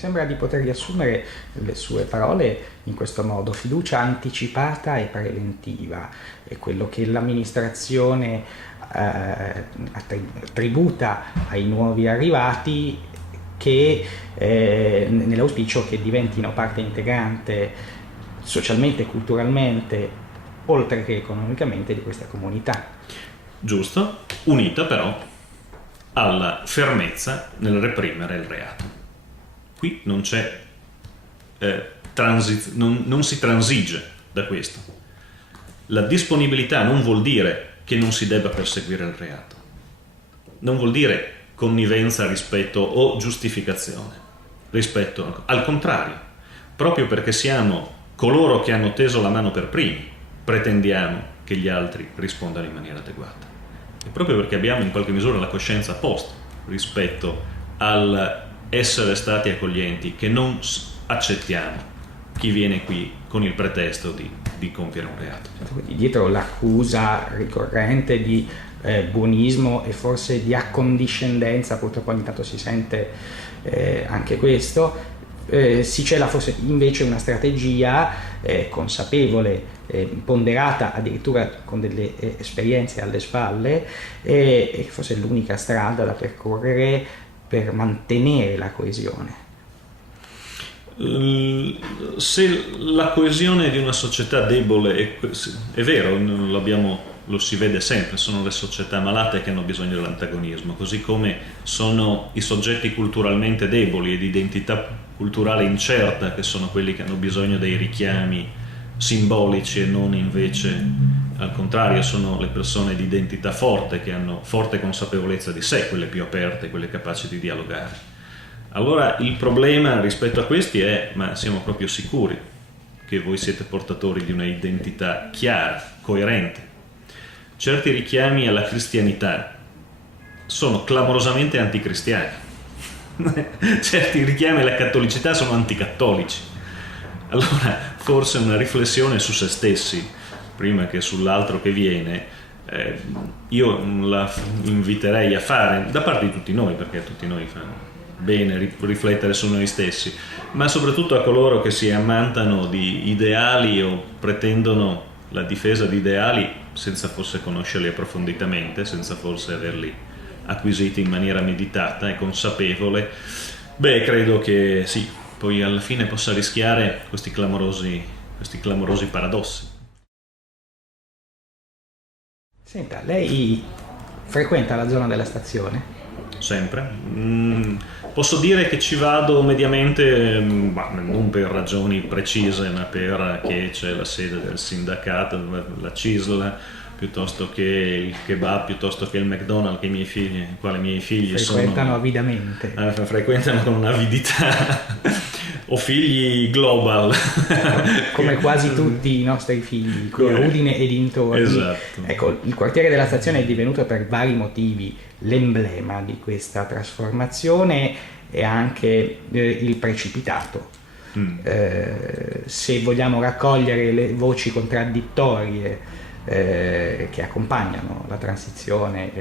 sembra di poter riassumere le sue parole in questo modo: fiducia anticipata e preventiva. È quello che l'amministrazione tributa ai nuovi arrivati, che nell'auspicio che diventino parte integrante socialmente e culturalmente, oltre che economicamente, di questa comunità. Giusto, unita però alla fermezza nel reprimere il reato. Qui non c'è non si transige da questo. La disponibilità non vuol dire che non si debba perseguire il reato, non vuol dire connivenza rispetto o giustificazione rispetto, al contrario, proprio perché siamo coloro che hanno teso la mano per primi, pretendiamo che gli altri rispondano in maniera adeguata, e proprio perché abbiamo in qualche misura la coscienza a posto rispetto al essere stati accoglienti, che non accettiamo chi viene qui con il pretesto di compiere un reato. Quindi dietro l'accusa ricorrente di buonismo e forse di accondiscendenza, purtroppo ogni tanto si sente anche questo, si cela forse invece una strategia consapevole, ponderata, addirittura con delle esperienze alle spalle, e forse è l'unica strada da percorrere per mantenere la coesione. Se la coesione di una società debole è vero, lo si vede sempre, sono le società malate che hanno bisogno dell'antagonismo, così come sono i soggetti culturalmente deboli e di identità culturale incerta che sono quelli che hanno bisogno dei richiami simbolici, e non invece al contrario sono le persone di identità forte che hanno forte consapevolezza di sé, quelle più aperte, quelle capaci di dialogare. Allora il problema rispetto a questi è: ma siamo proprio sicuri che voi siete portatori di una identità chiara, coerente? Certi richiami alla cristianità sono clamorosamente anticristiani. Certi richiami alla cattolicità sono anticattolici. Allora forse una riflessione su se stessi prima che sull'altro che viene, io la inviterei a fare da parte di tutti noi, perché tutti noi fanno bene riflettere su noi stessi, ma soprattutto a coloro che si ammantano di ideali o pretendono la difesa di ideali senza forse conoscerli approfonditamente, senza forse averli acquisiti in maniera meditata e consapevole. Credo che sì, poi alla fine possa rischiare questi clamorosi paradossi. Senta, lei frequenta la zona della stazione? Sempre. Posso dire che ci vado mediamente, non per ragioni precise, ma perché c'è la sede del sindacato, la CISL, piuttosto che il kebab, piuttosto che il McDonald's, che i miei figli frequentano avidamente. Frequentano con un'avidità. Ho figli global. Come quasi tutti i nostri figli, qui a Udine e dintorni. Esatto. Ecco, il quartiere della stazione è divenuto per vari motivi l'emblema di questa trasformazione e anche il precipitato. Se vogliamo raccogliere le voci contraddittorie che accompagnano la transizione,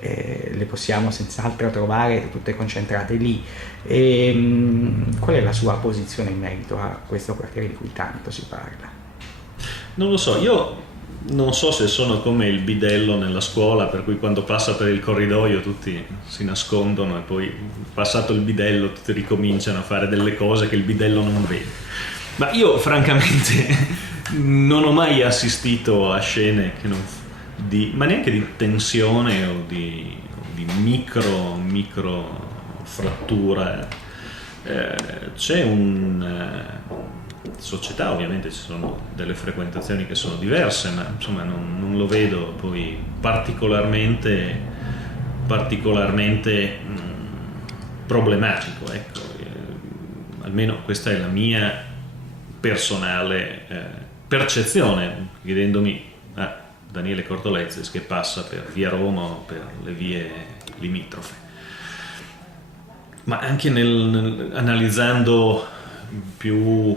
le possiamo senz'altro trovare tutte concentrate lì. Qual è la sua posizione in merito a questo quartiere di cui tanto si parla? Non lo so, io non so se sono come il bidello nella scuola, per cui quando passa per il corridoio tutti si nascondono e poi passato il bidello tutti ricominciano a fare delle cose che il bidello non vede. Ma io francamente non ho mai assistito a scene che ma neanche di tensione o di micro frattura. C'è società, ovviamente ci sono delle frequentazioni che sono diverse, ma insomma non lo vedo poi particolarmente problematico, ecco. Almeno questa è la mia personale percezione, chiedendomi a Daniele Cortolezzes che passa per via Roma o per le vie limitrofe. Ma anche analizzando più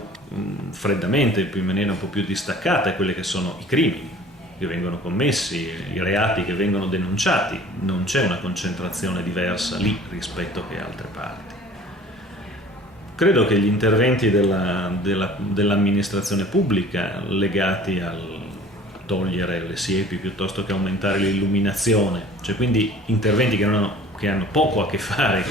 freddamente, in maniera un po' più distaccata, quelli che sono i crimini che vengono commessi, i reati che vengono denunciati, non c'è una concentrazione diversa lì rispetto che altre parti. Credo che gli interventi dell'amministrazione pubblica legati al togliere le siepi piuttosto che aumentare l'illuminazione, cioè quindi interventi che hanno poco a che fare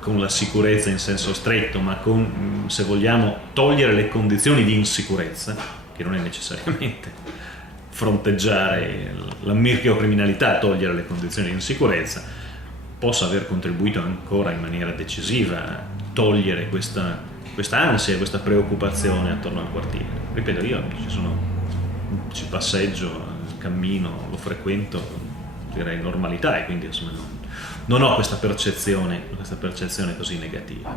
con la sicurezza in senso stretto, ma con, se vogliamo, togliere le condizioni di insicurezza, che non è necessariamente fronteggiare la microcriminalità, togliere le condizioni di insicurezza, possa aver contribuito ancora in maniera decisiva a togliere questa ansia, questa preoccupazione attorno al quartiere. Ripeto, io ci passeggio, cammino, lo frequento, direi normalità, e quindi insomma non ho questa percezione così negativa.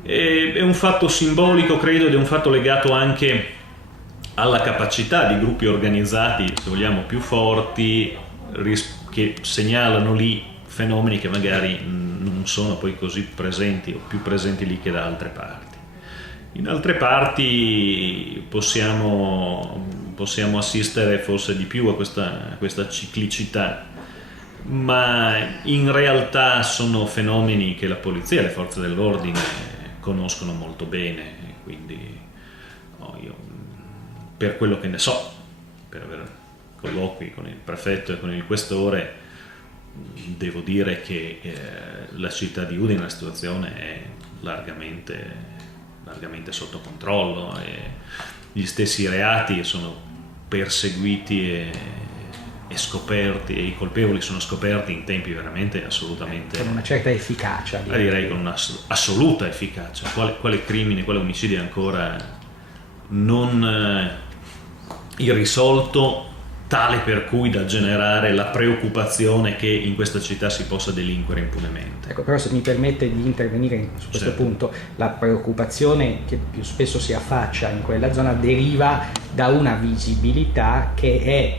È un fatto simbolico, credo, ed è un fatto legato anche alla capacità di gruppi organizzati, se vogliamo, più forti, che segnalano lì fenomeni che magari non sono poi così presenti o più presenti lì che da altre parti. In altre parti possiamo assistere forse di più a questa ciclicità, ma in realtà sono fenomeni che la polizia e le forze dell'ordine conoscono molto bene, quindi io, per quello che ne so, per aver colloqui con il prefetto e con il questore, devo dire che la città di Udine, la situazione è largamente sotto controllo, e gli stessi reati sono perseguiti e scoperti, e i colpevoli sono scoperti in tempi veramente assolutamente, con una certa efficacia, direi con un'assoluta efficacia. Quale crimine, quale omicidio è ancora non irrisolto, tale per cui da generare la preoccupazione che in questa città si possa delinquere impunemente. Ecco, però se mi permette di intervenire su questo certo. punto, la preoccupazione che più spesso si affaccia in quella zona deriva da una visibilità che è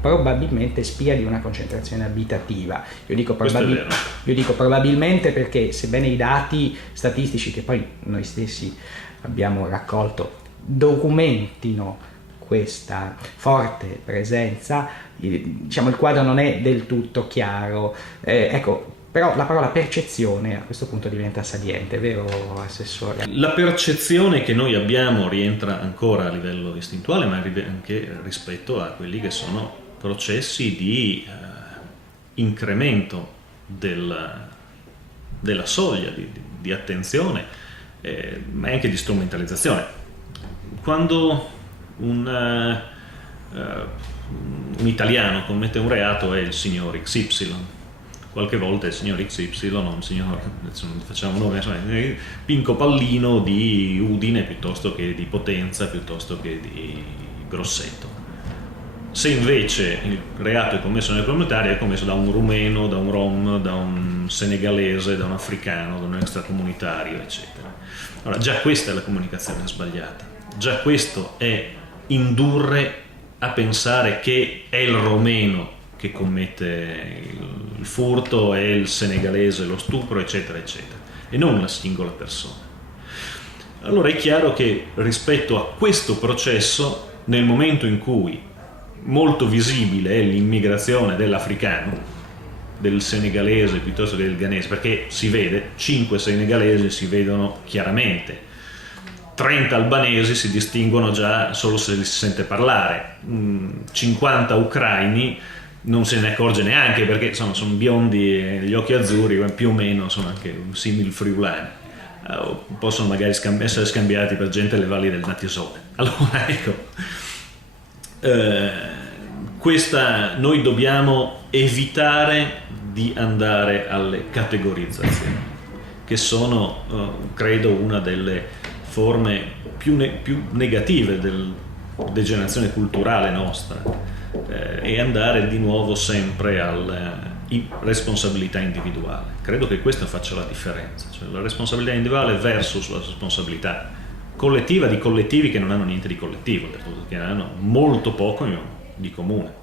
probabilmente spia di una concentrazione abitativa. Io dico probabilmente perché, sebbene i dati statistici che poi noi stessi abbiamo raccolto documentino questa forte presenza, diciamo il quadro non è del tutto chiaro, ecco, però la parola percezione a questo punto diventa saliente, vero Assessore? La percezione che noi abbiamo rientra ancora a livello istintuale, ma anche rispetto a quelli che sono processi di incremento della soglia di attenzione, ma anche di strumentalizzazione. Quando un italiano commette un reato è il signor XY, qualche volta il signor XY, non signor, non facciamo nome, Pinco Pallino di Udine piuttosto che di Potenza, piuttosto che di Grosseto. Se invece il reato è commesso nelle comunitarie, è commesso da un rumeno, da un rom, da un senegalese, da un africano, da un extracomunitario, eccetera. Allora, già questa è la comunicazione sbagliata, già questo è indurre a pensare che è il romeno che commette il furto, è il senegalese lo stupro, eccetera, eccetera, e non la singola persona. Allora è chiaro che rispetto a questo processo, nel momento in cui molto visibile è l'immigrazione dell'africano, del senegalese piuttosto che del ghanese, perché si vede, 5 senegalesi si vedono chiaramente, 30 albanesi si distinguono già solo se li si sente parlare, 50 ucraini non se ne accorge neanche, perché insomma sono biondi e gli occhi azzurri, ma più o meno sono anche simil friulani, possono magari essere scambiati per gente delle valli del Natisone. Allora ecco, noi dobbiamo evitare di andare alle categorizzazioni, che sono credo una delle forme più negative della degenerazione culturale nostra, e andare di nuovo sempre alla responsabilità individuale. Credo che questo faccia la differenza, cioè la responsabilità individuale versus la responsabilità collettiva di collettivi che non hanno niente di collettivo, che hanno molto poco di comune.